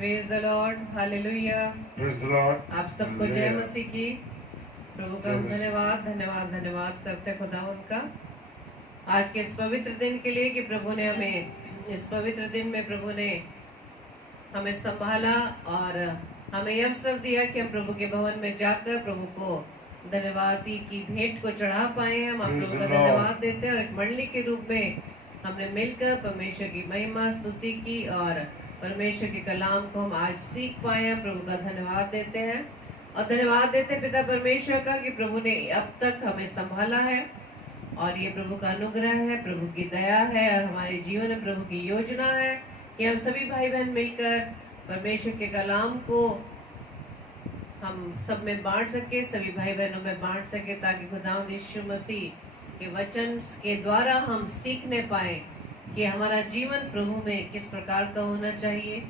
Praise the Lord, hallelujah. Praise the Lord. आप सबको जय मसीह की। प्रभु का हम धन्यवाद धन्यवाद धन्यवाद करते खुदावंद का आज के इस पवित्र दिन के लिए कि प्रभु ने हमें इस पवित्र दिन में प्रभु ने हमें संभाला और हमें यह अवसर दिया कि हम प्रभु के भवन में जाकर प्रभु को धन्यवाद की भेंट को चढ़ा पाए। हम आप प्रभु का धन्यवाद देते हैं और एक मंडली के रूप में हमने मिलकर परमेश्वर की महिमा स्तुति की और परमेश्वर के कलाम को हम आज सीख पाए हैं। प्रभु का धन्यवाद देते हैं और धन्यवाद देते हैं पिता परमेश्वर का कि प्रभु ने अब तक हमें संभाला है और ये प्रभु का अनुग्रह है, प्रभु की दया है और हमारे जीवन में प्रभु की योजना है कि हम सभी भाई बहन मिलकर परमेश्वर के कलाम को हम सब में बांट सके, सभी भाई बहनों में बांट सके, ताकि खुदावंद यीशु मसीह के वचन के द्वारा हम सीखने पाए कि हमारा जीवन प्रभु में किस प्रकार का होना चाहिए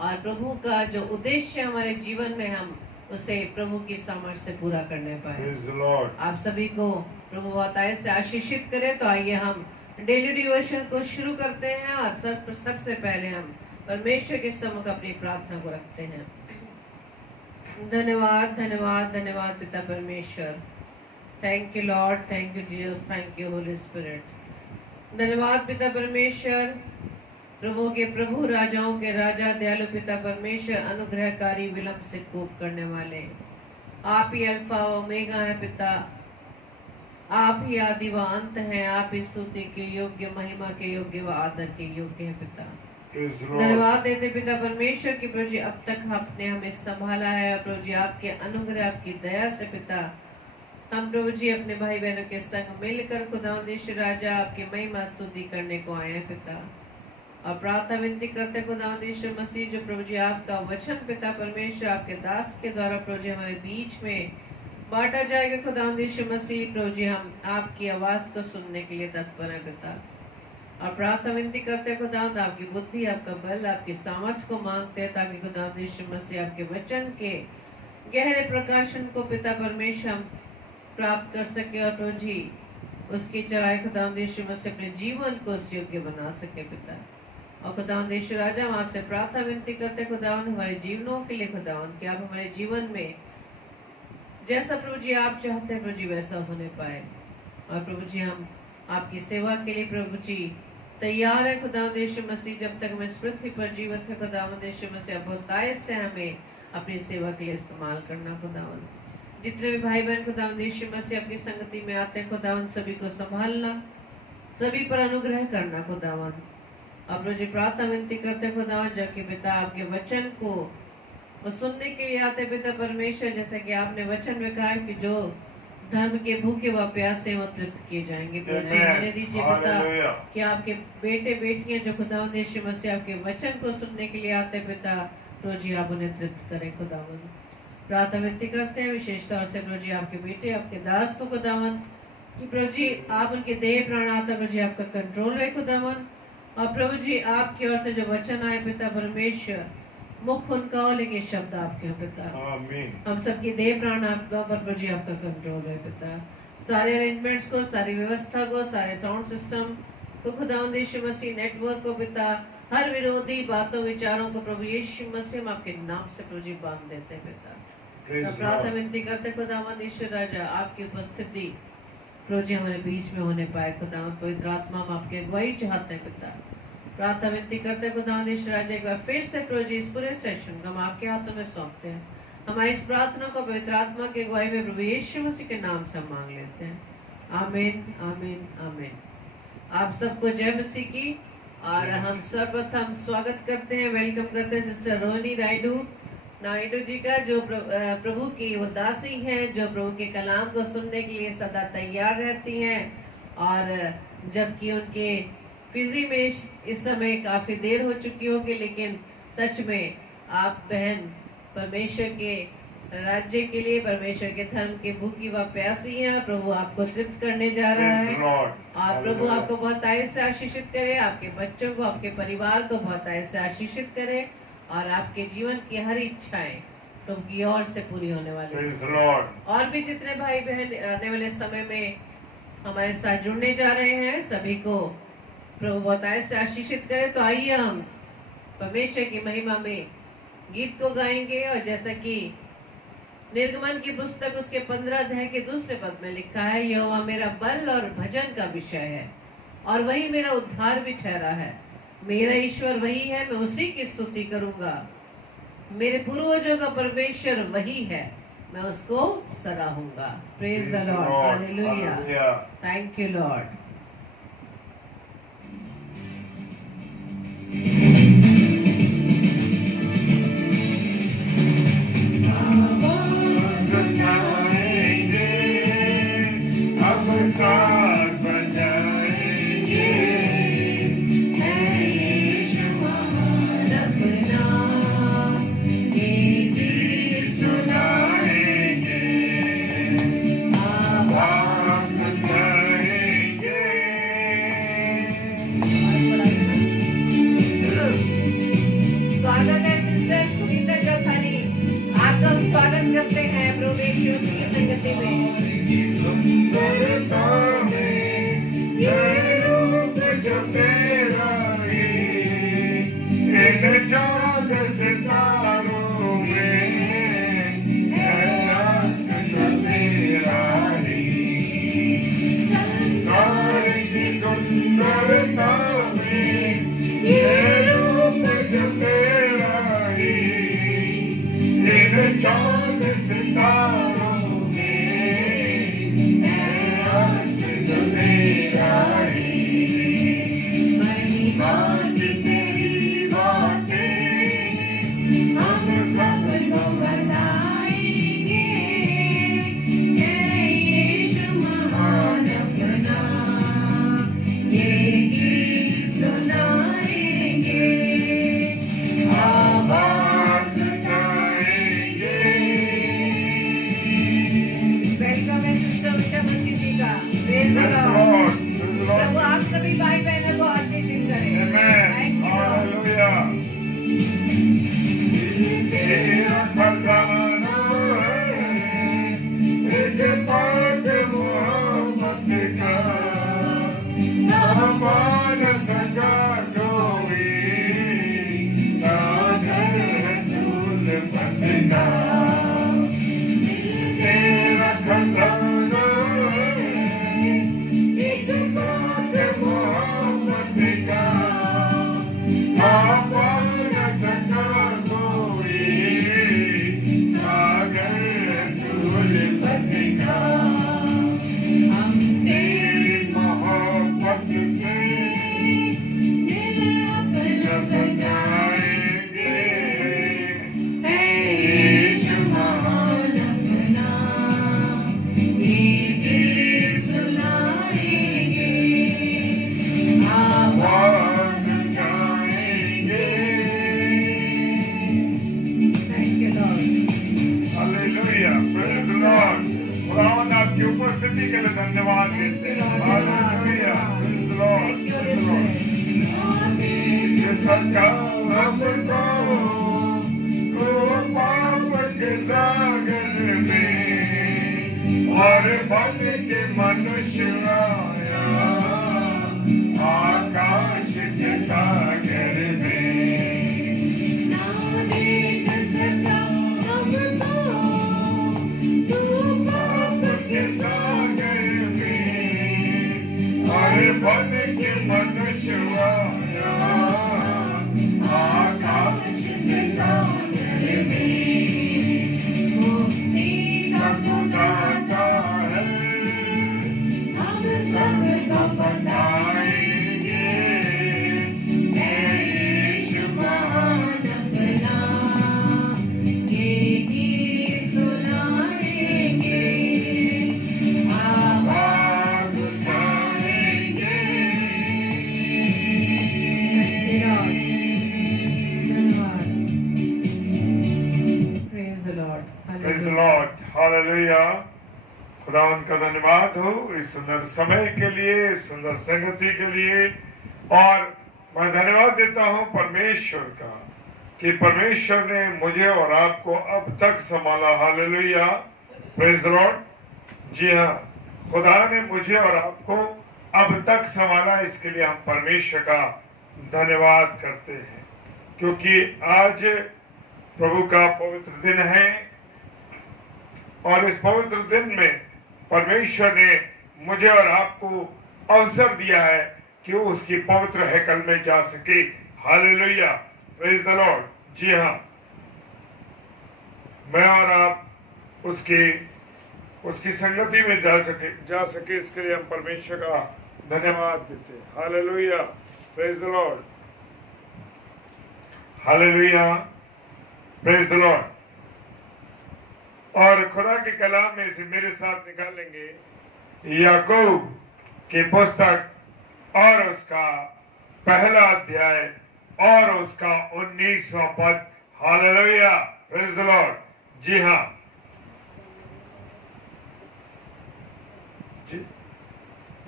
और प्रभु का जो उद्देश्य हमारे जीवन में हम उसे प्रभु की सामर्थ्य से पूरा करने पाए। आप सभी को प्रभु बताए से आशीषित करे। तो आइए हम डेली डिवोशन को शुरू करते हैं और सबसे पहले हम परमेश्वर के सम्मुख अपनी प्रार्थना को रखते हैं। धन्यवाद धन्यवाद धन्यवाद पिता परमेश्वर। Thank you Lord, thank you Jesus, thank you Holi spirit. धन्यवाद पिता परमेश्वर, प्रभु के प्रभु राजाओं के राजा दयालु पिता परमेश्वर, अनुग्रहकारी विलंब से कोप करने वाले, आप ही अल्फा ओमेगा है पिता, आप ही आदि व अंत हैं, आप ही स्तुति के योग्य, महिमा के योग्य व आदर के योग्य है पिता। धन्यवाद देते पिता परमेश्वर की प्रभु जी अब तक आपने हमें संभाला है। प्रभु जी आपके अनुग्रह आपकी दया से पिता हम प्रभु जी अपने भाई बहनों के संग मिलकर खुदावंद यीशु राजा आपकी महिमा स्तुति करने को आए हैं पिता और प्रार्थना विनती करते खुदावंद यीशु मसीह जो प्रभु जी आपका वचन पिता परमेश्वर आपके दास के द्वारा प्रभु जी हमारे बीच में बांटा जाएगा। खुदावंद यीशु मसीह प्रभु जी हम आपकी आवाज को सुनने के लिए तत्पर है पिता और प्रार्थना विनती करते खुदावंद आपकी बुद्धि, आपका बल, आपकी सामर्थ्य को मांगते हैं ताकि खुदावंद यीशु मसीह आपके वचन के गहरे प्रकाशन को पिता परमेश्वर हम प्राप्त कर सके और प्रभु जी उसकी चढ़ाई खुदावंद यीशु मसीह अपने जीवन को उस योग्य बना सके पिता और खुदावंद यीशु राजा हम आपसे प्रार्थना विनती करते खुदावंद हमारे जीवनों के लिए खुदावंद कि आप हमारे जीवन में जैसा प्रभु जी आप चाहते हैं प्रभु जी वैसा होने पाए और प्रभु जी हम आपकी सेवा के लिए प्रभु जी तैयार है खुदावंद यीशु मसीह। जब तक हम इस पृथ्वी पर जीवित है खुदावंद यीशु मसीह बहुतायत से हमें अपनी सेवा के लिए इस्तेमाल करना खुदावंद। जितने भी भाई बहन खुदावंद यीशु मसीह अपनी संगति में आते हैं खुदावंद सभी को संभालना, सभी पर अनुग्रह करना खुदावंद। अब रोज प्रार्थना विनती करते खुदावंद जबकि पिता आपके वचन को वो सुनने के लिए आते पिता परमेश्वर, जैसे कि आपने वचन में कहा कि जो धर्म के भूखे व प्यासे वो तृप्त किए जाएंगे। होने दीजिए पिता कि आपके बेटे बेटियां जो खुदावंद यीशु मसीह आपके वचन को सुनने के लिए आते पिता रोज आप उन्हें तृप्त करें खुदावंद। प्रार्थना विनती करते हैं विशेष तौर से प्रभु जी आपके बेटे आपके दास को खुदावंद कि प्रभु जी आप उनके देह प्राण आता प्रभु जी आपका कंट्रोल रहे खुदावंद और प्रभु जी आपकी ओर से जो वचन आए पिता परमेश्वर मुख उनका हो लेकिन शब्द आपके हो पिता। हम सबके देह प्राण आत्मा पर प्रभु जी आपका कंट्रोल है पिता। सारे अरेंजमेंट्स को, सारी व्यवस्था को, सारे साउंड सिस्टम को खुदावंद यीशु मसीह नेटवर्क को पिता हर विरोधी बातों विचारों को प्रभु यीशु मसीह हम आपके नाम से प्रभु जी बांध देते हैं पिता। प्रार्थना विनती करते खुदावंद यीशु राजा आपकी उपस्थिति प्रभु जी हमारे बीच में होने पाए खुदावंद। पवित्र आत्मा हम आपकी अगुवाई चाहते हैं पिता। प्रार्थना विनती करते खुदावंद यीशु राजा एक बार फिर से प्रभु जी इस पूरे सेशन को हम आपके हाथों में सौंपते हैं। हमारी इस प्रार्थना को पवित्र आत्मा की अगुवाई में प्रभु यीशु मसीह के नाम से मांग लेते हैं। आमीन आमीन आमीन। आप सबको जय मसीह की और हम सर्वप्रथम स्वागत करते हैं, वेलकम करते हैं सिस्टर रोहिणी नायडू जी का जो प्रभु की वो दासी हैं जो प्रभु के कलाम को सुनने के लिए सदा तैयार रहती हैं और जबकि उनके फिजी में इस समय काफी देर हो चुकी होगी लेकिन सच में आप बहन परमेश्वर के राज्य के लिए परमेश्वर के धर्म के भूखी व प्यासी हैं। प्रभु आपको तृप्त करने जा रहा है और प्रभु आपको बहुत आयत से आशीषित करे, आपके बच्चों को आपके परिवार को बहुत आयत से आशीषित करे और आपके जीवन की हर इच्छाएं प्रभु की ओर से पूरी होने वाली। और भी जितने भाई बहन आने वाले समय में हमारे साथ जुड़ने जा रहे हैं सभी को प्रभु बहुत आयत से आशीषित करे। तो आइए हम परमेश्वर की महिमा में गीत को गाएंगे। और जैसा कि निर्गमन की पुस्तक उसके 15 अध्याय के दूसरे पद में लिखा है, यहोवा मेरा बल और भजन का विषय है और वही मेरा उद्धार भी ठहरा है। मेरा ईश्वर वही है, मैं उसी की स्तुति करूंगा। मेरे पूर्वजों का परमेश्वर वही है, मैं उसको सराहूंगा। Praise the Lord, hallelujah, thank you Lord. सुंदर समय के लिए, सुंदर संगति के लिए। और मैं धन्यवाद देता हूं परमेश्वर का कि परमेश्वर ने मुझे और आपको अब तक संभाला। Hallelujah, praise the Lord. जी हाँ, खुदा ने मुझे और आपको अब तक संभाला, इसके लिए हम परमेश्वर का धन्यवाद करते हैं। क्योंकि आज प्रभु का पवित्र दिन है और इस पवित्र दिन में परमेश्वर ने मुझे और आपको अवसर दिया है कि वो उसकी पवित्र हैकल में जा सके। Hallelujah, praise the Lord. जी हाँ, मैं और आप उसकी संगति में जा सके इसके लिए हम परमेश्वर का धन्यवाद देते हैं। Hallelujah, praise the Lord. Hallelujah, praise the Lord. और खुदा के कलाम में से मेरे साथ निकालेंगे याकूब की पुस्तक और उसका पहला अध्याय और उसका 19वां पद। Hallelujah, praise the Lord. जी हाँ,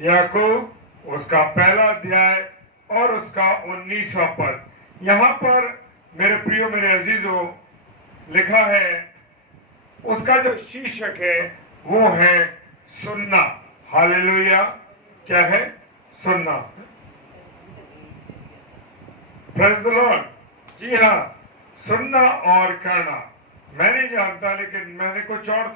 याकूब उसका पहला अध्याय और उसका 19वां पद। यहाँ पर मेरे प्रियो, मेरे अजीजों, लिखा है, उसका जो शीर्षक है वो है सुनना। हालेलुया, क्या है? सुनना। Praise the Lord. जी हाँ, सुनना और करना। मैं नहीं जानता, लेकिन मैंने कुछ और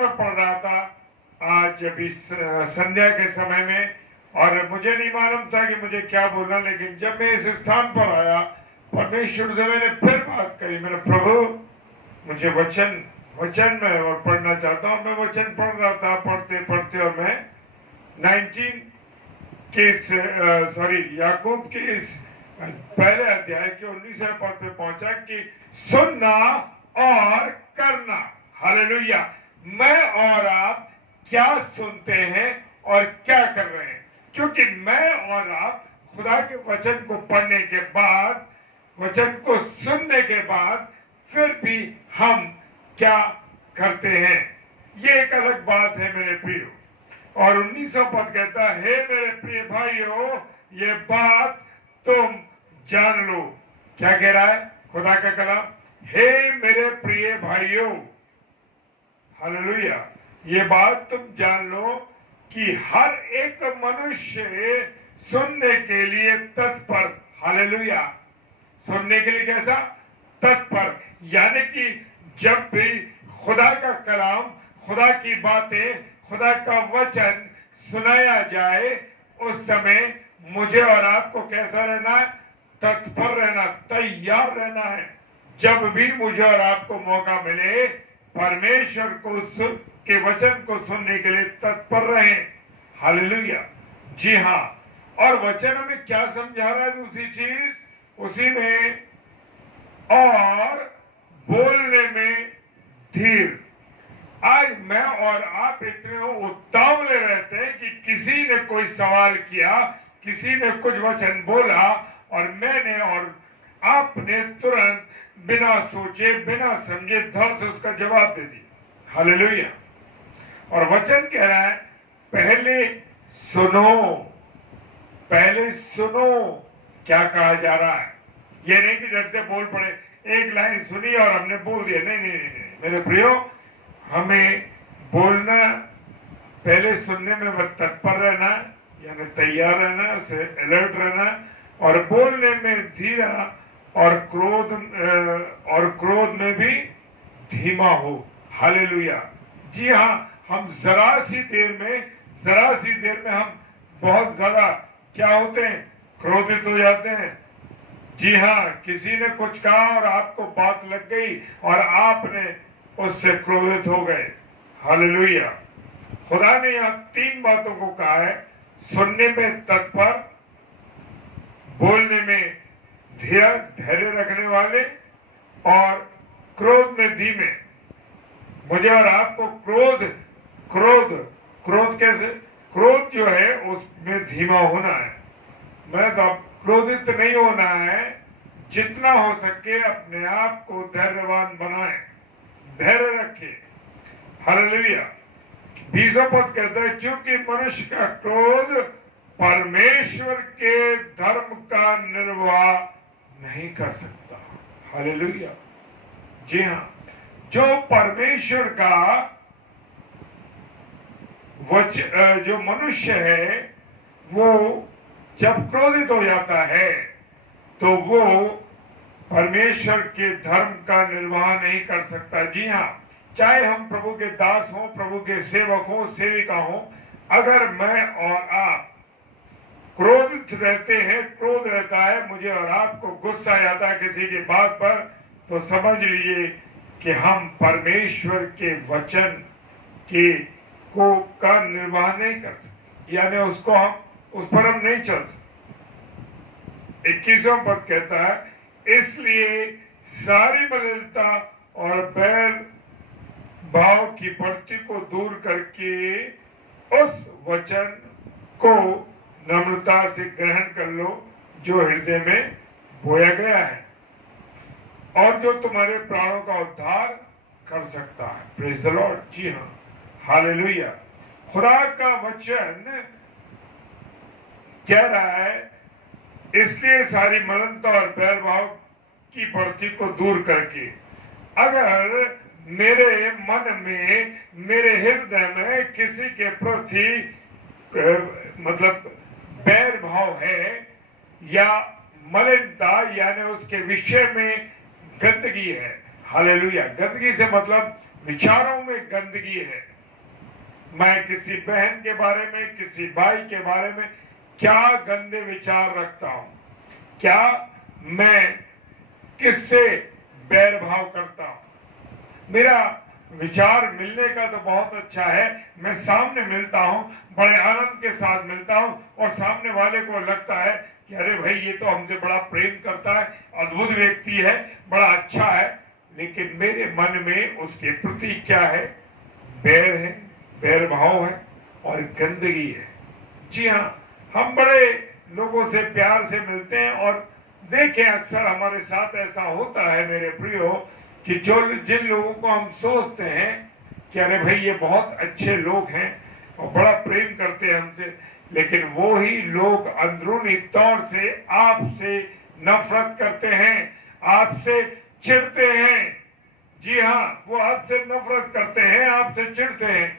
मैं पढ़ रहा था आज अभी संध्या के समय में, और मुझे नहीं मालूम था कि मुझे क्या बोलना, लेकिन जब मैं इस स्थान पर आया, परमेश्वर से मैंने फिर बात करी। मैंने, प्रभु, मुझे वचन में और पढ़ना चाहता हूँ। मैं वचन पढ़ रहा था, पढ़ते पढ़ते, और मैं 19 के याकूब के इस पहले अध्याय के 19वें पद पे पहुंचा कि सुनना और करना। हालेलुया। मैं और आप क्या सुनते हैं और क्या कर रहे हैं? क्योंकि मैं और आप खुदा के वचन को पढ़ने के बाद, वचन को सुनने के बाद, फिर भी हम क्या करते हैं, ये एक अलग बात है मेरे प्रियो। और 19वां पद कहता है, हे मेरे प्रिय भाइयों, ये बात तुम जान लो। क्या कह रहा है खुदा का कलाम? हे मेरे प्रिय भाइयों, हालेलुया, ये बात तुम जान लो कि हर एक मनुष्य सुनने के लिए तत्पर। हालेलुया, सुनने के लिए कैसा? तत्पर। यानी कि जब भी खुदा का कलाम, खुदा की बातें, खुदा का वचन सुनाया जाए, उस समय मुझे और आपको कैसा रहना है? तत्पर रहना, तैयार रहना है। जब भी मुझे और आपको मौका मिले, परमेश्वर के वचन को सुनने के लिए तत्पर रहें। हालेलुया। जी हाँ, और वचन हमें क्या समझा रहा है? दूसरी चीज उसी में, और बोलने में धीर। आज मैं और आप इतने उतावले रहते हैं कि किसी ने कोई सवाल किया, किसी ने कुछ वचन बोला, और मैंने और आपने तुरंत बिना सोचे, बिना समझे धड़ से उसका जवाब दे दिया। हालेलुया। और वचन कह रहा है, पहले सुनो, पहले सुनो क्या कहा जा रहा है। ये नहीं कि झट से बोल पड़े, एक लाइन सुनी और हमने बोल दिया। नहीं नहीं नहीं, मेरे प्रियो, हमें बोलना, पहले सुनने में तत्पर रहना, यानी तैयार रहना, उसे अलर्ट रहना, और बोलने में धीरा, और क्रोध में भी धीमा हो। हालेलुया। जी हाँ, हम जरा सी देर में हम बहुत ज्यादा क्या होते हैं? क्रोधित हो जाते हैं। जी हाँ, किसी ने कुछ कहा और आपको बात लग गई और आपने उससे क्रोधित हो गए। हालेलुया। खुदा ने यहाँ 3 बातों को कहा है, सुनने में तत्पर, बोलने में धैर्य रखने वाले, और क्रोध में धीमे। मुझे और आपको क्रोध कैसे? क्रोध जो है उसमें धीमा होना है। मैं तो क्रोधित नहीं होना है, जितना हो सके अपने आप को धैर्यवान बनाए, धैर्य रखे। हालेलुया। 20वां पद कहता है, क्योंकि मनुष्य का क्रोध परमेश्वर के धर्म का निर्वाह नहीं कर सकता। हालेलुया। जी हाँ, जो परमेश्वर का जो मनुष्य है, वो जब क्रोधित हो जाता है तो वो परमेश्वर के धर्म का निर्वाह नहीं कर सकता। जी हाँ, चाहे हम प्रभु के दास हों, प्रभु के सेवक हों, सेविका हों, अगर मैं और आप क्रोधित रहते हैं, क्रोध रहता है, मुझे और आपको गुस्सा आ जाता है किसी की बात पर, तो समझ लीजिए कि हम परमेश्वर के वचन के का निर्वाह नहीं कर सकते, यानी उस पर हम नहीं चल सकते। 21वां पद कहता है, इसलिए सारी मलिनता और बैर भाव की प्रवृत्ति को दूर करके उस वचन को नम्रता से ग्रहण कर लो जो हृदय में बोया गया है और जो तुम्हारे प्राणों का उद्धार कर सकता है। Praise the Lord. जी हाँ, हालेलुया। खुदा का वचन कह रहा है, इसलिए सारी मलिनता और बैरभाव की प्रवृत्ति को दूर करके, अगर मेरे मन में, मेरे हृदय में किसी के प्रति मतलब बैर भाव है या मलिनता, यानी उसके विषय में गंदगी है। हालेलुया। गंदगी से मतलब विचारों में गंदगी है। मैं किसी बहन के बारे में, किसी भाई के बारे में क्या गंदे विचार रखता हूं, क्या मैं किससे बैर भाव करता हूं। मेरा विचार मिलने का तो बहुत अच्छा है, मैं सामने मिलता हूं, बड़े आनंद के साथ मिलता हूं और सामने वाले को लगता है कि अरे भाई ये तो हमसे बड़ा प्रेम करता है, अद्भुत व्यक्ति है, बड़ा अच्छा है, लेकिन मेरे मन में उसके प्रति क्या है? बैर है, बैर भाव है और गंदगी है। जी हाँ, हम बड़े लोगों से प्यार से मिलते हैं और देखें अक्सर हमारे साथ ऐसा होता है मेरे प्रियो कि जिन लोगों को हम सोचते हैं कि अरे भाई ये बहुत अच्छे लोग हैं और बड़ा प्रेम करते हैं हमसे, लेकिन वो ही लोग अंदरूनी तौर से आपसे नफरत करते हैं, आपसे चिढ़ते हैं। जी हाँ, वो आपसे नफरत करते हैं, आपसे चिढ़ते हैं।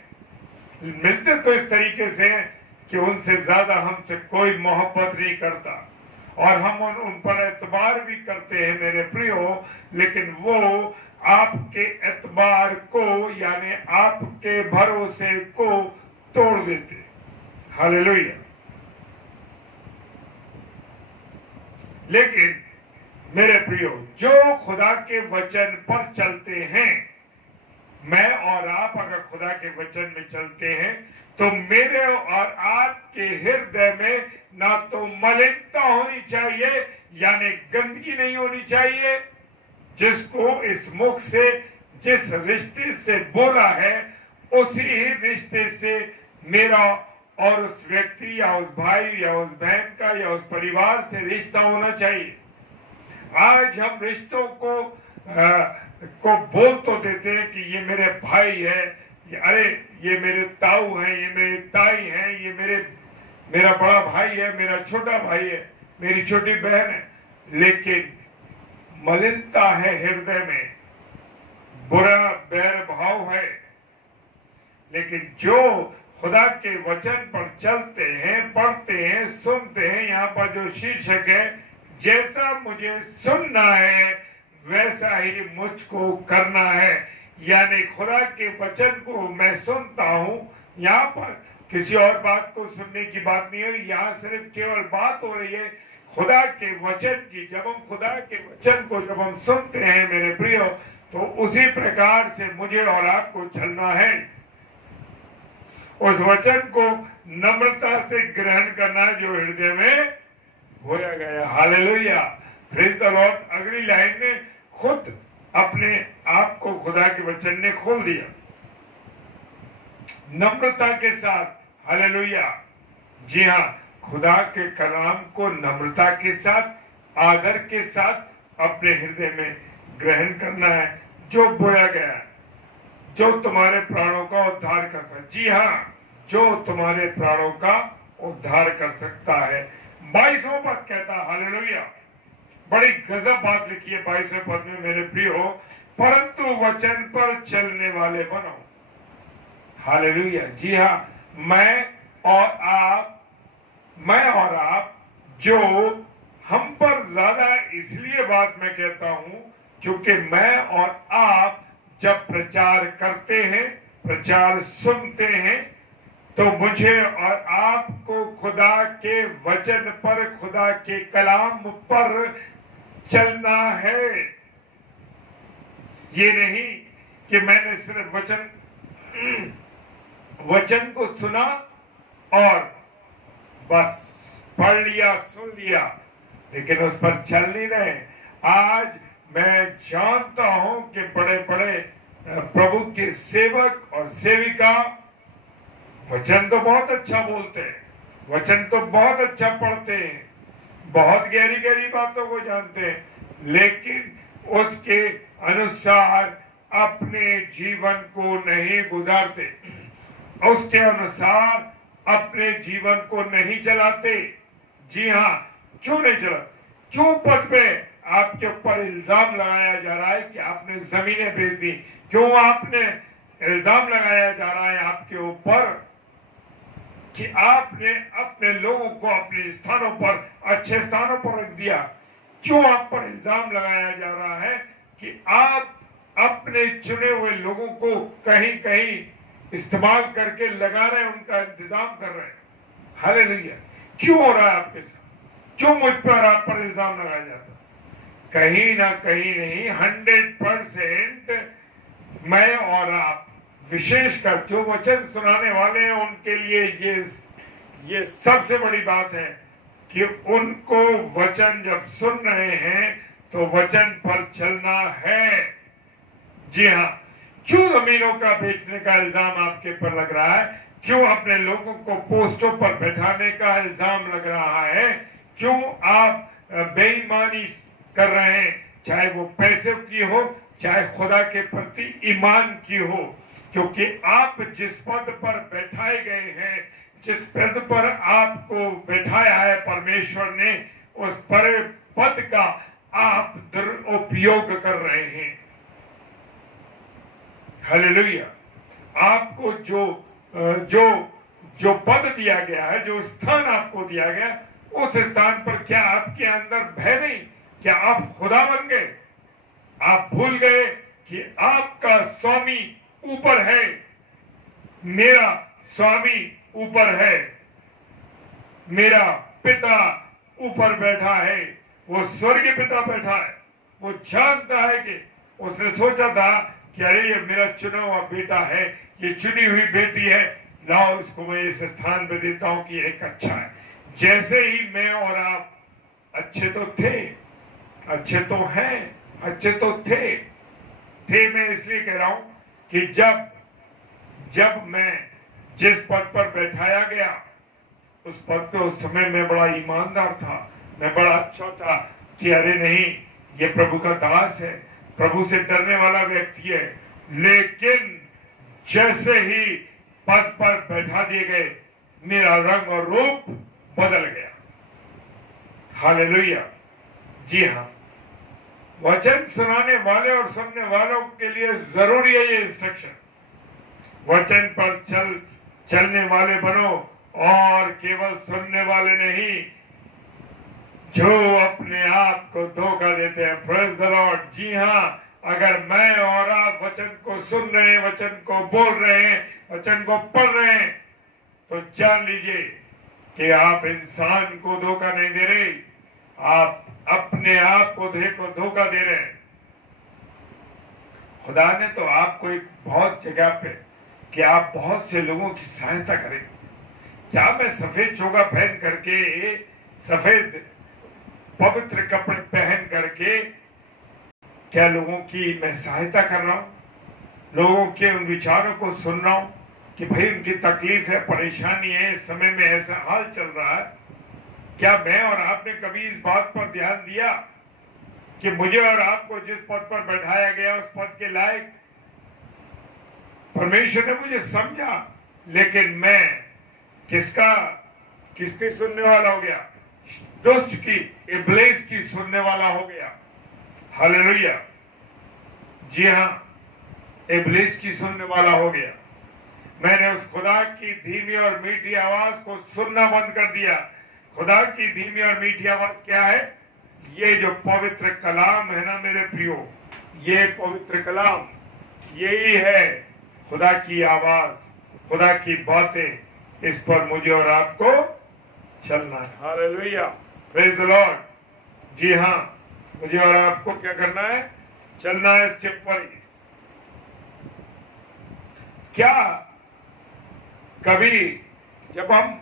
मिलते तो इस तरीके से कि उनसे ज्यादा हमसे कोई मोहब्बत नहीं करता और हम उन पर एतबार भी करते हैं मेरे प्रियो, लेकिन वो आपके एतबार को यानी आपके भरोसे को तोड़ देते। हालेलुया। लेकिन मेरे प्रियो, जो खुदा के वचन पर चलते हैं, मैं और आप अगर खुदा के वचन में चलते हैं तो मेरे और आपके हृदय में ना तो मलिनता होनी चाहिए यानी गंदगी नहीं होनी चाहिए। जिसको इस मुख से जिस रिश्ते से बोला है उसी ही रिश्ते से मेरा और उस व्यक्ति या उस भाई या उस बहन का या उस परिवार से रिश्ता होना चाहिए। आज हम रिश्तों को बोल तो देते हैं कि ये मेरे भाई है, अरे ये मेरे ताऊ है, ये मेरे ताई है, ये मेरा बड़ा भाई है, मेरा छोटा भाई है, मेरी छोटी बहन है, लेकिन मलिनता है हृदय में, बुरा बैर भाव है। लेकिन जो खुदा के वचन पर चलते हैं, पढ़ते हैं, सुनते हैं, यहाँ पर जो शीर्षक है, जैसा मुझे सुनना है वैसा ही मुझको करना है, यानी खुदा के वचन को मैं सुनता हूँ। यहाँ पर किसी और बात को सुनने की बात नहीं है, यहाँ सिर्फ केवल बात हो रही है खुदा के वचन की। जब हम खुदा के वचन को जब हम सुनते हैं मेरे प्रियो, तो उसी प्रकार से मुझे और आपको चलना है, उस वचन को नम्रता से ग्रहण करना जो हृदय में होया गया। Hallelujah, praise the Lord. अगली लाइन में खुद अपने आप को खुदा के वचन ने खोल दिया नम्रता के साथ। हालेलुया। जी हाँ, खुदा के कलाम को नम्रता के साथ, आदर के साथ अपने हृदय में ग्रहण करना है जो बोया गया है, जो तुम्हारे प्राणों का उद्धार कर सकता है। जी हाँ, जो तुम्हारे प्राणों का उद्धार कर सकता है। 22वां पद कहता है, हालेलुया, बड़ी गजब बात लिखी है 22वें पद में मेरे प्रियो, परंतु वचन पर चलने वाले बनो। हालेलुया। जी हाँ, मैं और आप जो हम पर ज्यादा इसलिए बात मैं कहता हूं क्योंकि मैं और आप जब प्रचार करते हैं, प्रचार सुनते हैं, तो मुझे और आपको खुदा के वचन पर, खुदा के कलाम पर चलना है। ये नहीं कि मैंने सिर्फ वचन को सुना और बस पढ़ लिया, सुन लिया, लेकिन उस पर चल नहीं रहे। आज मैं जानता हूं कि बड़े बड़े प्रभु के सेवक और सेविका वचन तो बहुत अच्छा बोलते हैं, वचन तो बहुत अच्छा पढ़ते हैं, बहुत गहरी गहरी बातों को जानते हैं, लेकिन उसके अनुसार अपने जीवन को नहीं गुजारते, उसके अनुसार अपने जीवन को नहीं चलाते। जी हाँ, क्यों नहीं चला? क्यों पद पे आपके ऊपर इल्जाम लगाया जा रहा है कि आपने जमीनें बेच दी? क्यों आपने इल्जाम लगाया जा रहा है आपके ऊपर कि आपने अपने लोगों को अपने स्थानों पर, अच्छे स्थानों पर रख दिया? क्यों आप पर इल्जाम लगाया जा रहा है कि आप अपने चुने हुए लोगों को कहीं कहीं इस्तेमाल करके लगा रहे हैं, उनका इंतजाम कर रहे हैं? हालेलुया! क्यों हो रहा है आपके साथ? क्यों मुझ पर, आप पर इल्जाम लगाया जाता है? कहीं ना कहीं नहीं, 100% मैं और आप, विशेषकर जो वचन सुनाने वाले हैं, उनके लिए ये सबसे बड़ी बात है कि उनको वचन जब सुन रहे हैं तो वचन पर चलना है। जी हाँ, क्यों जमीनों का बेचने का इल्जाम आपके पर लग रहा है? क्यों अपने लोगों को पोस्टों पर बैठाने का इल्जाम लग रहा है? क्यों आप बेईमानी कर रहे हैं, चाहे वो पैसे की हो, चाहे खुदा के प्रति ईमान की हो? क्योंकि आप जिस पद पर बैठाए गए हैं, जिस पद पर आपको बैठाया है परमेश्वर ने, उस बड़े पद का आप दुरुपयोग कर रहे हैं। हालेलुया! आपको जो पद दिया गया है, जो स्थान आपको दिया गया, उस स्थान पर क्या आपके अंदर भय नहीं? क्या आप खुदा बन गए? आप भूल गए कि आपका स्वामी ऊपर है, मेरा स्वामी ऊपर है, मेरा पिता ऊपर बैठा है, वो स्वर्गीय पिता बैठा है। वो जानता है कि उसने सोचा था कि अरे ये मेरा चुना हुआ बेटा है, ये चुनी हुई बेटी है, लाओ इसको मैं इस स्थान पे देता हूं कि एक अच्छा है। जैसे ही मैं और आप अच्छे तो थे, अच्छे तो हैं, अच्छे तो थे मैं इसलिए कह रहा हूं कि जब मैं जिस पद पर बैठाया गया, उस पद पे उस समय मैं बड़ा ईमानदार था, मैं बड़ा अच्छा था कि अरे नहीं, ये प्रभु का दास है, प्रभु से डरने वाला व्यक्ति है। लेकिन जैसे ही पद पर बैठा दिए गए, मेरा रंग और रूप बदल गया। हालेलुया! जी हाँ, वचन सुनाने वाले और सुनने वालों के लिए जरूरी है ये इंस्ट्रक्शन। वचन पर चलने वाले बनो और केवल सुनने वाले नहीं, जो अपने आप को धोखा देते हैं। Praise the Lord! जी हाँ, अगर मैं और आप वचन को सुन रहे हैं, वचन को बोल रहे हैं, वचन को पढ़ रहे हैं, तो जान लीजिए कि आप इंसान को धोखा नहीं दे रहे, आप अपने आप को धोखा दे रहे हैं। खुदा ने तो आपको एक बहुत जगह पे कि आप बहुत से लोगों की सहायता करें। क्या मैं सफेद चोगा पहन करके, सफेद पवित्र कपड़े पहन करके क्या लोगों की मैं सहायता कर रहा हूं? लोगों के उन विचारों को सुन रहा हूं कि भाई उनकी तकलीफ है, परेशानी है, इस समय में ऐसा हाल चल रहा है। क्या मैं और आपने कभी इस बात पर ध्यान दिया कि मुझे और आपको जिस पद पर बैठाया गया, उस पद के लायक परमेश्वर ने मुझे समझा, लेकिन मैं किसकी सुनने वाला हो गया? दुष्ट की, इब्लीस की सुनने वाला हो गया। हालेलुया! जी हाँ, इब्लीस की सुनने वाला हो गया। मैंने उस खुदा की धीमी और मीठी आवाज को सुनना बंद कर दिया। खुदा की धीमी और मीठी आवाज क्या है? ये जो पवित्र कलाम है ना मेरे प्रियो, ये पवित्र कलाम यही है खुदा की आवाज, खुदा की बातें, इस पर मुझे और आपको चलना है। Hallelujah, praise the Lord. जी हाँ, मुझे और आपको क्या करना है? चलना है इसके ऊपर ही। क्या कभी जब हम,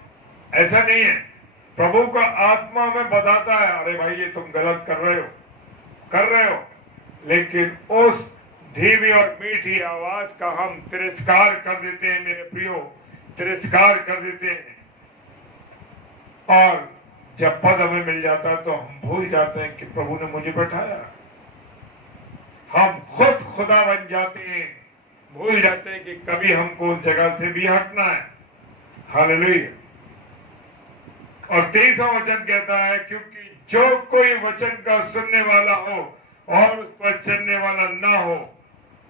ऐसा नहीं है, प्रभु का आत्मा में बताता है अरे भाई ये तुम गलत कर रहे हो, लेकिन उस धीमी और मीठी आवाज का हम तिरस्कार कर देते हैं मेरे प्रियो, तिरस्कार कर देते हैं। और जब पद हमें मिल जाता है तो हम भूल जाते हैं कि प्रभु ने मुझे बैठाया। हम खुद खुदा बन जाते हैं, भूल जाते हैं कि कभी हमको उस जगह से भी हटना है। हालेलुया। और 23वां वचन कहता है, क्योंकि जो कोई वचन का सुनने वाला हो और उस पर चलने वाला ना हो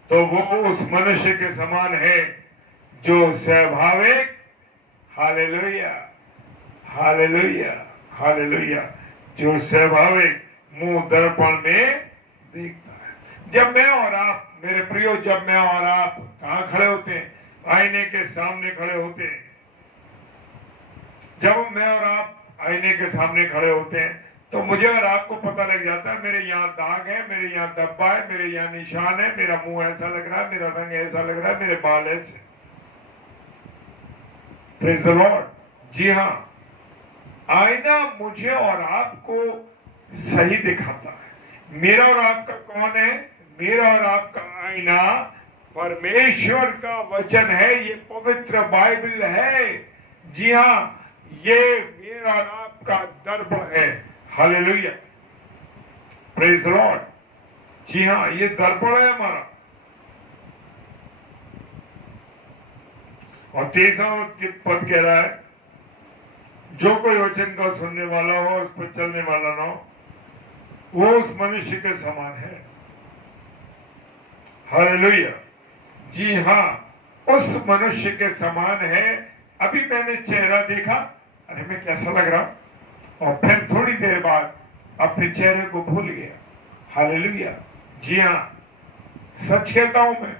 तो वो उस मनुष्य के समान है जो स्वाभाविक, हालेलुया हालेलुया हालेलुया, जो स्वाभाविक मुंह दर्पण में देखता है। जब मैं और आप मेरे प्रियो, जब मैं और आप कहाँ खड़े होते हैं? आईने के सामने खड़े होते हैं। जब मैं और आप आईने के सामने खड़े होते हैं तो मुझे और आपको पता लग जाता है मेरे यहाँ दाग है, मेरे यहाँ धब्बा है, मेरे यहाँ निशान है, मेरा मुंह ऐसा लग रहा है, मेरा रंग ऐसा लग रहा है, मेरे बाल ऐसे। Praise the Lord. जी हाँ, आईना मुझे और आपको सही दिखाता है। मेरा और आपका कौन है? मेरा और आपका आईना परमेश्वर का वचन है, ये पवित्र बाइबल है। जी हाँ, ये मेरा और आपका दर्पण है। Hallelujah, praise the Lord. जी हाँ, ये दर्पण है हमारा। और 23वां पद कह रहा है, जो कोई वचन का सुनने वाला हो उस पर चलने वाला ना हो, वो उस मनुष्य के समान है। हालेलुया। जी हाँ, उस मनुष्य के समान है। अभी मैंने चेहरा देखा, अरे मैं कैसा लग रहा, और फिर थोड़ी देर बाद अपने चेहरे को भूल गया। हालेलुया। जी हाँ, सच कहता हूं, मैं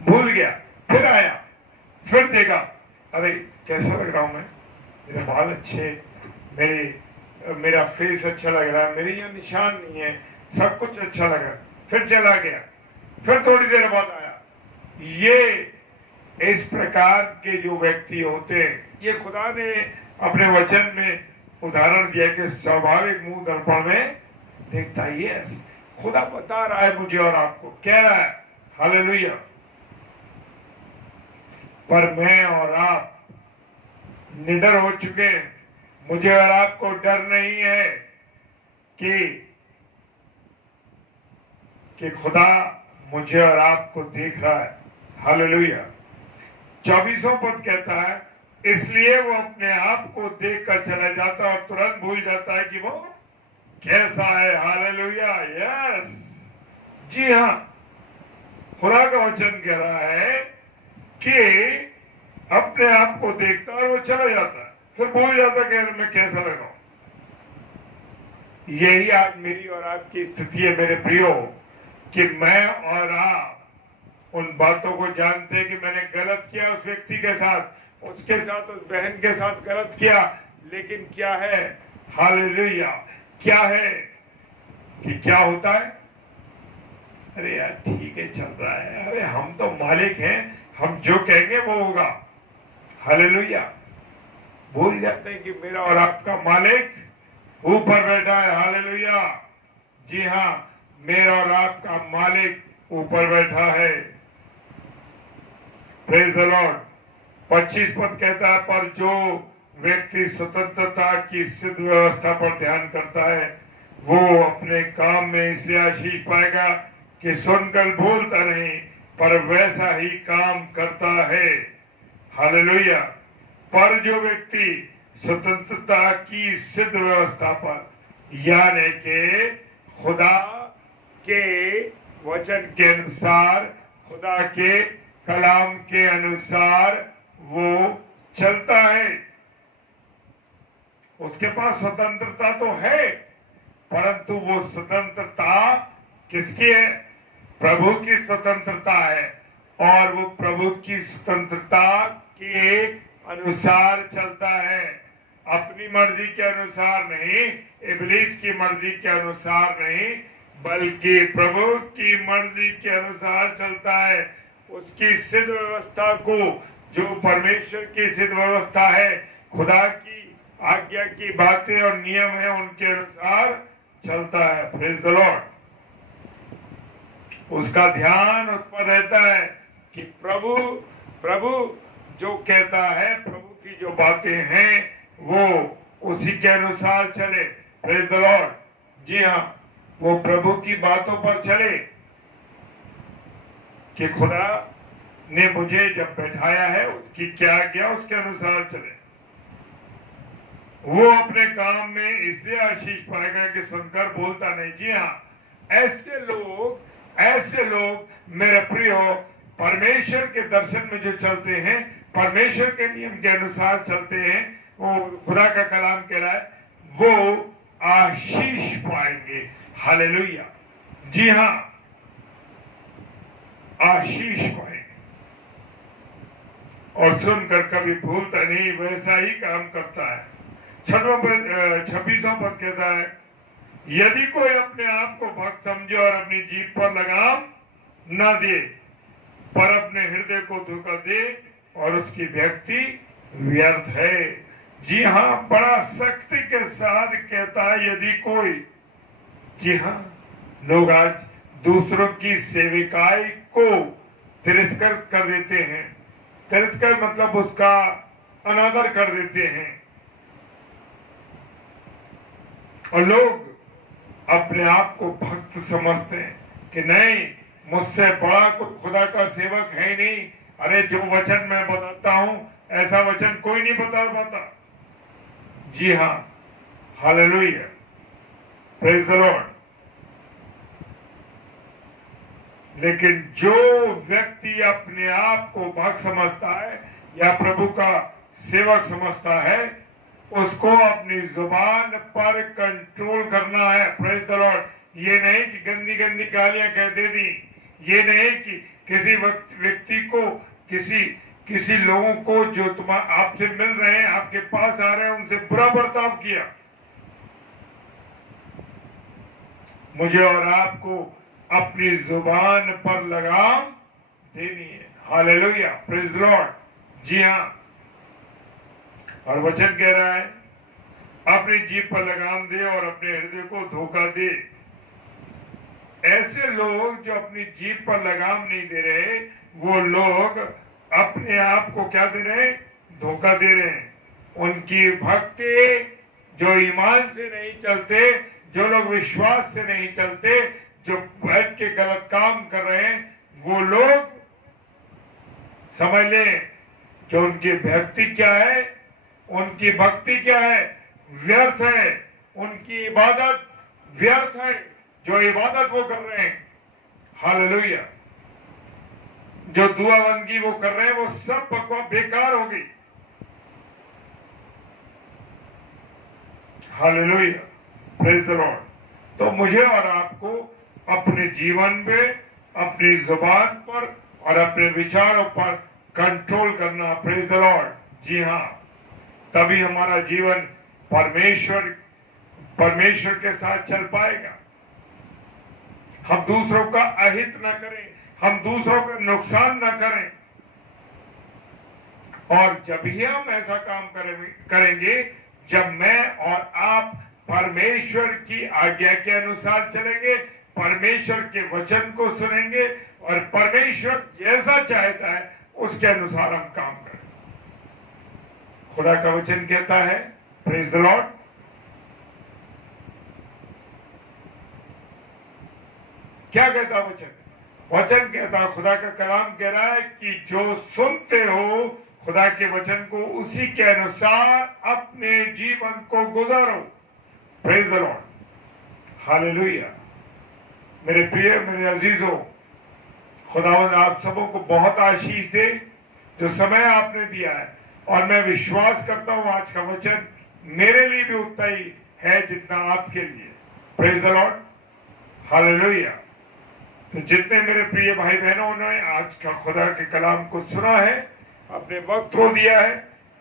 भूल गया, फिर आया, फिर देखा, अरे कैसा लग रहा हूं मैं, मेरे बाल अच्छे, मेरा फेस अच्छा लग रहा है, मेरे यहाँ निशान नहीं है, सब कुछ अच्छा लग रहा है, फिर चला गया, फिर थोड़ी देर बाद आया। ये इस प्रकार के जो व्यक्ति होते हैं, ये खुदा ने अपने वचन में उदाहरण दिया कि स्वाभाविक मुंह दर्पण में देखता है। ये खुदा बता रहा है मुझे और आपको, कह रहा है। हालेलुया। पर मैं और आप निडर हो चुके हैं। मुझे और आपको डर नहीं है कि खुदा मुझे और आपको देख रहा है। हालेलुया। 24वां पद कहता है, इसलिए वो अपने आप को देखकर चला जाता और तुरंत भूल जाता है कि वो कैसा है। Hallelujah, yes. जी हाँ, खुदा का वचन कह रहा है कि अपने आप को देखता और वो चला जाता है, फिर भूल जाता कि मैं कैसा लग रहा हूं। यही आज मेरी और आपकी स्थिति है मेरे प्रियो, कि मैं और आप उन बातों को जानते हैं कि मैंने गलत किया उस व्यक्ति के साथ, उसके साथ, उस बहन के साथ गलत किया, लेकिन क्या है? हालेलुया। क्या है कि क्या होता है? अरे यार ठीक है, चल रहा है, अरे हम तो मालिक हैं, हम जो कहेंगे वो होगा। हालेलुया। भूल जाते हैं कि मेरा और आपका मालिक ऊपर बैठा है। हालेलुया। जी हाँ, मेरा और आपका मालिक ऊपर बैठा है। Praise the Lord. 25 पद कहता है, पर जो व्यक्ति स्वतंत्रता की सिद्ध व्यवस्था पर ध्यान करता है वो अपने काम में इसलिए आशीष पाएगा कि सुनकर भूलता नहीं, पर वैसा ही काम करता है। हालेलुया। पर जो व्यक्ति स्वतंत्रता की सिद्ध व्यवस्था पर, यानी के खुदा के वचन के अनुसार, खुदा के कलाम के अनुसार वो चलता है, उसके पास स्वतंत्रता तो है, परंतु वो स्वतंत्रता किसकी है? प्रभु की स्वतंत्रता है, और वो प्रभु की स्वतंत्रता के अनुसार चलता है, अपनी मर्जी के अनुसार नहीं, इब्लीस की मर्जी के अनुसार नहीं, बल्कि प्रभु की मर्जी के अनुसार चलता है। उसकी सिद्ध व्यवस्था को, जो परमेश्वर की सिद्ध व्यवस्था है, खुदा की आज्ञा की बातें और नियम है, उनके अनुसार चलता है। Praise the Lord. उसका ध्यान उस पर रहता है कि प्रभु जो कहता है, प्रभु की जो बातें हैं, वो उसी के अनुसार चले। Praise the Lord. जी हाँ, वो प्रभु की बातों पर चले कि खुदा ने मुझे जब बैठाया है, उसकी क्या आज्ञा, उसके अनुसार चले। वो अपने काम में इसलिए आशीष पाएगा कि सुनकर बोलता नहीं। जी हाँ, ऐसे लोग मेरे प्रियो, परमेश्वर के दर्शन में जो चलते हैं, परमेश्वर के नियम के अनुसार चलते हैं, वो खुदा का कलाम कह रहा है, वो आशीष पाएंगे। हालेलुया। जी हाँ, आशीष पाएंगे। और सुनकर कभी भूलता नहीं, वैसा ही काम करता है। 26वां पद कहता है, यदि कोई अपने आप को भक्त समझे और अपनी जीभ पर लगाम न दे, पर अपने हृदय को धोखा दे, और उसकी व्यक्ति व्यर्थ है। जी हाँ, बड़ा सख्ती के साथ कहता है, यदि कोई। जी हाँ, लोग आज दूसरों की सेविकाई को तिरस्कार कर देते हैं। तिरस्कार मतलब उसका अनादर कर देते हैं, और लोग अपने आप को भक्त समझते हैं कि नहीं, मुझसे बड़ा कोई खुदा का सेवक है नहीं। अरे जो वचन मैं बताता हूं, ऐसा वचन कोई नहीं बता पाता। जी हाँ, हालेलुया, प्रेज द लॉर्ड। लेकिन जो व्यक्ति अपने आप को भक्त समझता है या प्रभु का सेवक समझता है, उसको अपनी जुबान पर कंट्रोल करना है। Praise the Lord. ये नहीं कि गंदी गंदी गालियां कह दे दी, ये नहीं कि किसी व्यक्ति को, किसी लोगों को जो आपसे मिल रहे हैं, आपके पास आ रहे हैं, उनसे बुरा बर्ताव किया। मुझे और आपको अपनी जुबान पर लगाम देनी है। Hallelujah, praise the Lord. जी हाँ, और वचन कह रहा है, अपनी जीभ पर लगाम दे और अपने हृदय को धोखा दे। ऐसे लोग जो अपनी जीभ पर लगाम नहीं दे रहे, वो लोग अपने आप को क्या दे रहे? धोखा दे रहे हैं। उनकी भक्ति, जो ईमान से नहीं चलते, जो लोग विश्वास से नहीं चलते, जो बैठ के गलत काम कर रहे हैं, वो लोग समझ लें कि उनकी भक्ति क्या है, उनकी भक्ति क्या है? व्यर्थ है। उनकी इबादत व्यर्थ है। जो इबादत वो कर रहे हैं, हालेलुया, जो दुआ बंदगी वो कर रहे हैं, वो सब बकवास बेकार हो गई। Hallelujah, praise the Lord. तो मुझे और आपको अपने जीवन में, अपनी जुबान पर और अपने विचारों पर कंट्रोल करना। Praise the Lord. जी हाँ, तभी हमारा जीवन परमेश्वर के साथ चल पाएगा। हम दूसरों का अहित न करें, हम दूसरों का नुकसान न करें। और जब ही हम ऐसा काम करेंगे, जब मैं और आप परमेश्वर की आज्ञा के अनुसार चलेंगे, परमेश्वर के वचन को सुनेंगे, और परमेश्वर जैसा चाहता है उसके अनुसार हम काम करें। खुदा का वचन कहता है, प्रेज द लॉर्ड, क्या कहता वचन? वचन कहता, खुदा का कलाम कह रहा है कि जो सुनते हो खुदा के वचन को, उसी के अनुसार अपने जीवन को गुजारो। Praise the Lord, hallelujah. मेरे प्रिय, मेरे अजीजों, खुदावंद आप सबों को बहुत आशीष दे जो समय आपने दिया है। और मैं विश्वास करता हूं आज का वचन मेरे लिए भी उतना ही है जितना आपके लिए। Praise the Lord, hallelujah. तो जितने मेरे प्रिय भाई बहनों ने आज का खुदा के कलाम को सुना है, अपने वक्त को दिया है,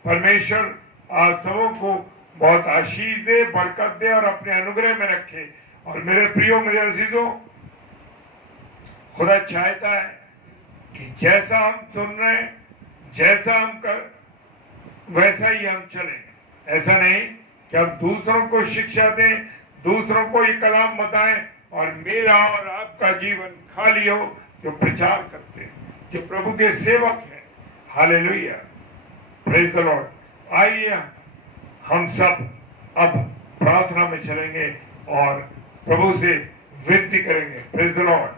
परमेश्वर आप सबों को बहुत आशीष दे, बरकत दे और अपने अनुग्रह में रखे। और मेरे प्रियो, मेरे अजीजों, खुदा चाहता है कि जैसा हम सुन रहे हैं, जैसा हम कर, वैसा ही हम चलें। ऐसा नहीं कि आप दूसरों को शिक्षा दें, दूसरों को ये कलाम बताएं और मेरा और आपका जीवन खाली हो। जो प्रचार करते हैं, जो प्रभु के सेवक हैं, हालेलुया, प्रेज द लॉर्ड। आइए हम सब अब प्रार्थना में चलेंगे और प्रभु से विनती करेंगे। Praise the Lord.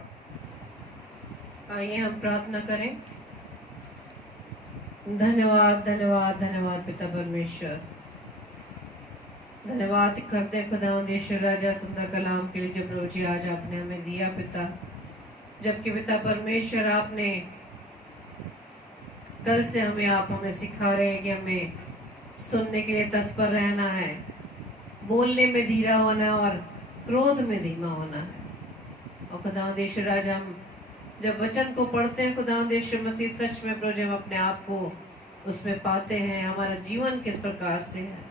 आइए हम प्रार्थना करें। धन्यवाद धन्यवाद धन्यवाद पिता परमेश्वर, धन्यवाद करते खुदावंद यीशु राजा सुंदर कलाम के लिए जो प्रभु जी आज आपने हमें दिया पिता। जबकि पिता परमेश्वर आपने कल से आप हमें सिखा रहे हैं कि हमें सुनने के लिए तत्पर रहना है, बोलने में धीरा होना और क्रोध में धीमा होना है। और खुदावंद यीशु राजा, हम जब वचन को पढ़ते हैं खुदावंद यीशु मसीह, सच में प्रभु जी हम अपने आप को उसमें पाते हैं, हमारा जीवन किस प्रकार से है।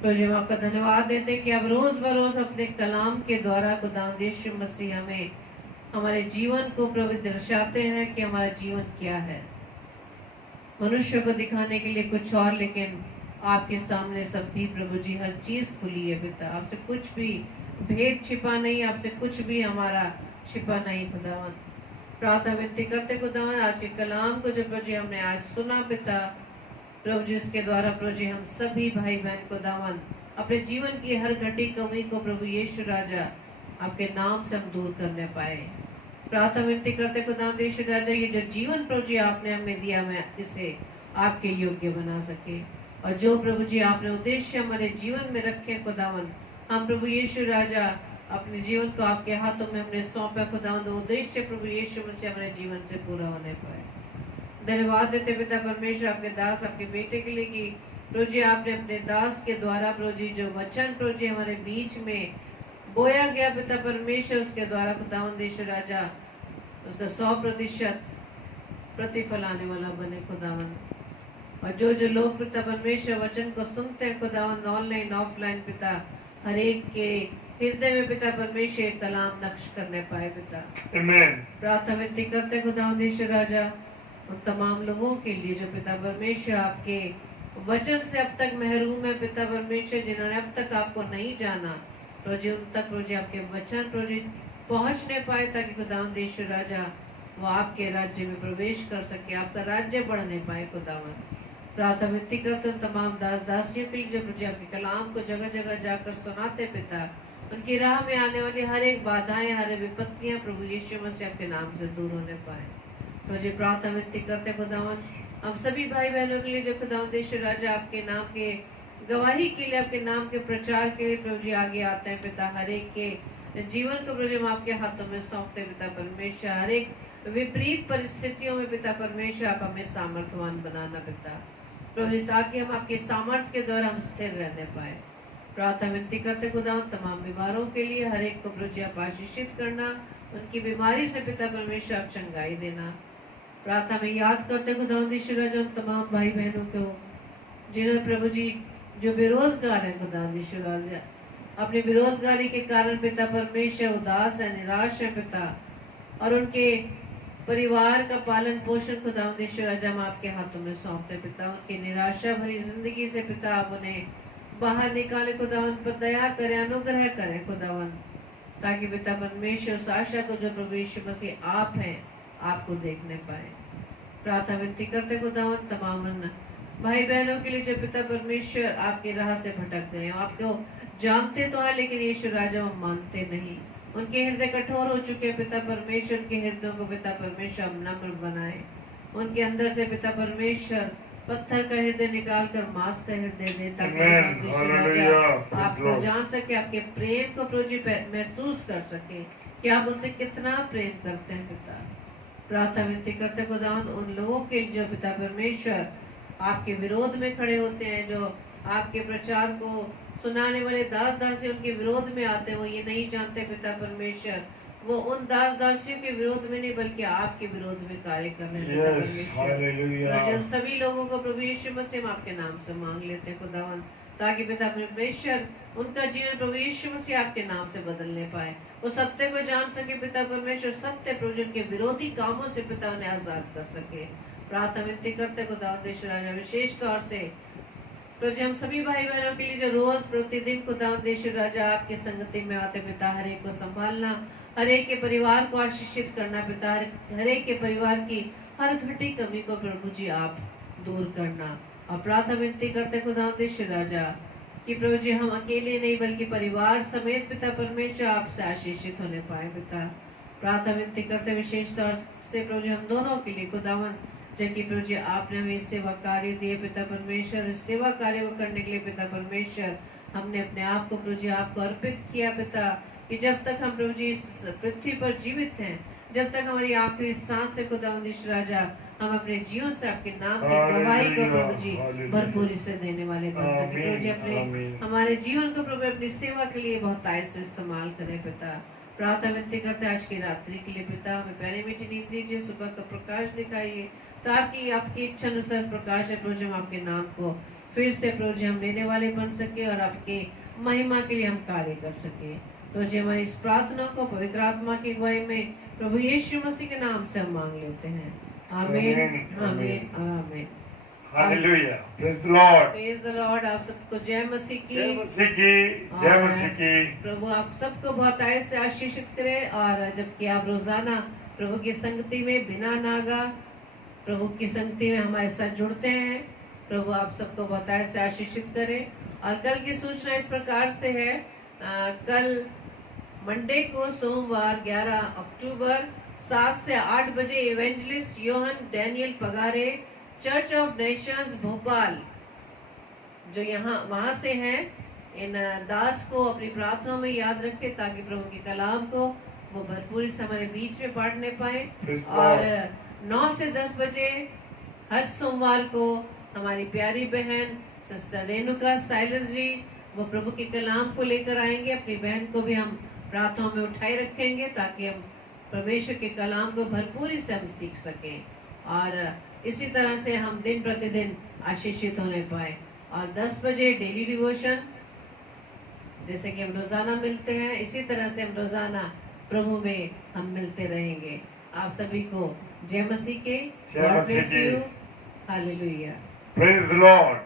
प्रभु जी हम आपका धन्यवाद देते हैं कि आप रोज बरोज अपने कलाम के द्वारा खुदावंद यीशु मसीह हमें हमारे जीवन को प्रभु दर्शाते हैं कि हमारा जीवन क्या है। मनुष्य को दिखाने के लिए कुछ और, लेकिन आपके सामने सब भी प्रभु जी हर चीज खुली है पिता। आपसे कुछ भी भेद छिपा नहीं, आपसे कुछ भी हमारा छिपा नहीं खुदावन। प्रार्थना विनती करते खुदावन, आज के कलाम को जो प्रभु जी हमने आज सुना पिता, प्रभु जी इसके द्वारा प्रभु जी हम सभी भाई बहन को दावन अपने जीवन की हर घटी कमी को प्रभु यीशु राजा आपके नाम से हम दूर करने पाए। प्रार्थना विनती करते खुदावंद यीशु राजा, ये जो जीवन प्रभु जी आपने हमें दिया, मैं इसे आपके योग्य बना सके। और जो प्रभु जी आपने उद्देश्य हमारे जीवन में रखे खुदावंद, हम प्रभु यीशु राजा अपने जीवन को आपके हाथों में हमने सौंपा खुदावंद, उद्देश्य प्रभु यीशु मसीह हमारे जीवन से पूरा होने पाए। धन्यवाद देते पिता परमेश्वर आपके दास आपके बेटे के लिए कि प्रभु जी आपने अपने दास के द्वारा प्रभु जी जो वचन प्रभु जी हमारे बीच में बोया गया पिता परमेश्वर, उसके द्वारा खुदावंद यीशु राजा उसका 100% प्रतिफल आने वाला बने खुदावंद। और जो जो लोग पिता परमेश्वर वचन को सुनते हैं खुदावंद, ऑनलाइन ऑफलाइन पिता, हर एक के हृदय में पिता परमेश्वर कलाम नक्श करने पाए पिता। प्रार्थना विनती करते खुदावंद यीशु राजा उन तमाम लोगों के लिए जो पिता परमेश्वर आपके वचन से अब तक महरूम है पिता परमेश्वर, जिन्होंने अब तक आपको नहीं जाना, रोजी उन तक रोजी आपके वचन रोजी पहुंचने पाए, ताकि खुदावंद यीशु राजा वो आपके राज्य में प्रवेश कर सके, आपका राज्य बढ़ने पाए खुदावंद। प्रार्थना विनती करते उन तमाम दास दासियों के लिए जो मुझे आपके कलाम को जगह जगह जाकर सुनाते पिता, उनकी राह में आने वाली हर एक बाधाएं, हर एक विपत्तियां प्रभु यीशु मसीह आपके नाम से दूर होने पाए। मुझे प्रार्थना विनती करते खुदावंद हम सभी भाई बहनों के लिए जो खुदावंद यीशु राजा आपके नाम के गवाही के लिए, आपके नाम के प्रचार के लिए प्रभु जी आगे आते हैं पिता। हर एक के जीवन को प्रभु जी हम आपके हाथों में सौंपते पिता परमेश्वर। हर एक विपरीत परिस्थितियों में पिता परमेश्वर आप हमें सामर्थ्यवान बनाना पिता प्रभु जी, ताकि हम आपके सामर्थ्य के द्वारा हम स्थिर रहने पाए। प्रार्थना विनती करते खुदावंद तमाम बीमारों के लिए, हर एक को प्रभु जी आप आशीषित करना, उनकी बीमारी से पिता परमेश्वर आप चंगाई देना। प्रार्थना में याद करते खुदावंद यीशु राजा उन तमाम भाई बहनों को जिन्हें प्रभु जी जो बेरोजगार है खुदावंद यीशु राजा, अपनी बेरोजगारी के कारण पिता परमेश्वर उदास है, निराश है पिता, और उनके परिवार का पालन पोषण खुदावंद यीशु राजा हम आपके हाथों में सौंपते पिता। उनकी निराशा भरी जिंदगी से पिता आप उन्हें बाहर निकाले खुदावंद, पर दया करें, अनुग्रह करें खुदावंद, ताकि पिता परमेश्वर उस आशा को जो प्रभु यीशु मसीह आप हैं आपको देखने पाए। प्रार्थना विनती करते खुदावंद तमाम भाई बहनों के लिए जो पिता परमेश्वर आपकी राह से भटक गए, आपको जानते तो है लेकिन यीशु राजा वो मानते नहीं, उनके हृदय कठोर हो चुके पिता परमेश्वर, के हृदयों को पिता परमेश्वर नम्र बनाए, उनके अंदर से पिता परमेश्वर पत्थर का हृदय निकाल कर मांस का हृदय दे, ताकि राजा आपको जान सके, आपके प्रेम को प्रभु जी महसूस कर सके कि आप उनसे कितना प्रेम करते हैं पिता। प्रार्थना विनती करते खुदावंद उन लोगों के जो पिता परमेश्वर आपके विरोध में खड़े होते हैं, जो आपके प्रचार को सुनाने वाले दास दासी उनके विरोध में आते हैं, वो ये नहीं जानते पिता परमेश्वर वो उन दास दासियों के विरोध में नहीं बल्कि आपके विरोध में कार्य कर रहे हैं पिता Yes, परमेश्वर। hallelujah. और उन सभी लोगों को प्रभु यीशु मसीह हम आपके नाम से मांग लेते हैं खुदावन, ताकि पिता परमेश्वर उनका जीवन प्रभु यीशु मसीह आपके नाम से बदलने पाए, वो सत्य को जान सके पिता परमेश्वर, सत्य प्रभु के विरोधी कामों से पिता उन्हें आजाद कर सके। प्रार्थना विनती करते खुदावंद यीशु राजा विशेष तौर से प्रभु हम सभी भाई बहनों के लिए जो रोज प्रतिदिन खुदावंद यीशु राजा आपकी संगति में आते पिता, हर एक को संभालना, हर एक के परिवार को आशीषित करना पिता, हर एक के परिवार की हर घटी कमी को प्रभु जी आप दूर करना। और प्रार्थना विनती करते खुदावंद यीशु राजा कि प्रभु जी हम अकेले नहीं बल्कि परिवार समेत पिता परमेश्वर आपसे आशीषित होने पाए पिता। प्रार्थना विनती करते विशेष तौर से प्रभु जी हम दोनों के लिए खुदावंद जबकि प्रभु जी आपने हमें सेवा कार्य दिए पिता परमेश्वर, इस सेवा कार्य को करने के लिए पिता परमेश्वर हमने अपने आप को प्रभु जी आपको अर्पित किया पिता, कि जब तक हम प्रभु जी इस पृथ्वी पर जीवित हैं, जब तक हमारी आखिरी सांस से खुदावंद यीशु राजा हम अपने जीवन से आपके नाम की गवाही को प्रभु जी भरपूरी से देने वाले बन सके। प्रभु जी अपने हमारे जीवन को प्रभु अपनी सेवा के लिए बहुत तायत से इस्तेमाल करें पिता। प्रार्थना विनती करते आज की रात्रि के लिए पिता, हमें पहले मीठी नींद दीजिए, सुबह का प्रकाश दिखाइए, ताकि आपकी इच्छा अनुसार प्रकाश है प्रभु जी हम आपके नाम को फिर से प्रभु जी हम लेने वाले बन सके और आपके महिमा के लिए हम कार्य कर सके। प्रभु जी हमारी इस प्रार्थना को पवित्र आत्मा की अगुवाई में प्रभु यीशु मसीह के नाम से हम मांग लेते हैं। आमीन, आमीन और आमीन। Hallelujah. Praise the Lord. Praise the Lord. आप सबको जय मसीह की। जय मसीह की, जय मसीह की। प्रभु आप सबको बहुत आयत से आशीषित करे, और जबकि आप रोजाना प्रभु की संगति में बिना नागा प्रभु की संगति में हमारे साथ जुड़ते हैं, प्रभु आप सबको बहुत आयत से आशीषित करे। और कल की सूचना इस प्रकार से है, कल मंडे को सोमवार 11 अक्टूबर 7 से 8 बजे evangelist Yohan Daniel Pagare church of Nations Bhopal जो यहाँ वहां से हैं, इन दास को अपनी प्रार्थना में याद रखे ताकि प्रभु के कलाम को वो भरपूरी से हमारे बीच में पढ़ने पाए। और 9 से 10 बजे हर सोमवार को हमारी प्यारी बहन सिस्टर रेणुका साइलस जी वो प्रभु के कलाम को लेकर आएंगे। अपनी बहन को भी हम प्रार्थना में उठाए रखेंगे ताकि हम परमेश्वर के कलाम को भरपूरी से हम सीख सकें, और इसी तरह से हम दिन प्रतिदिन आशीषित होने पाए। और 10 बजे डेली डिवोशन, जैसे कि हम रोजाना मिलते हैं, इसी तरह से हम रोजाना प्रभु में हम मिलते रहेंगे। आप सभी को जय मसीह के। जय मसीह की। हालेलुया। Praise the Lord.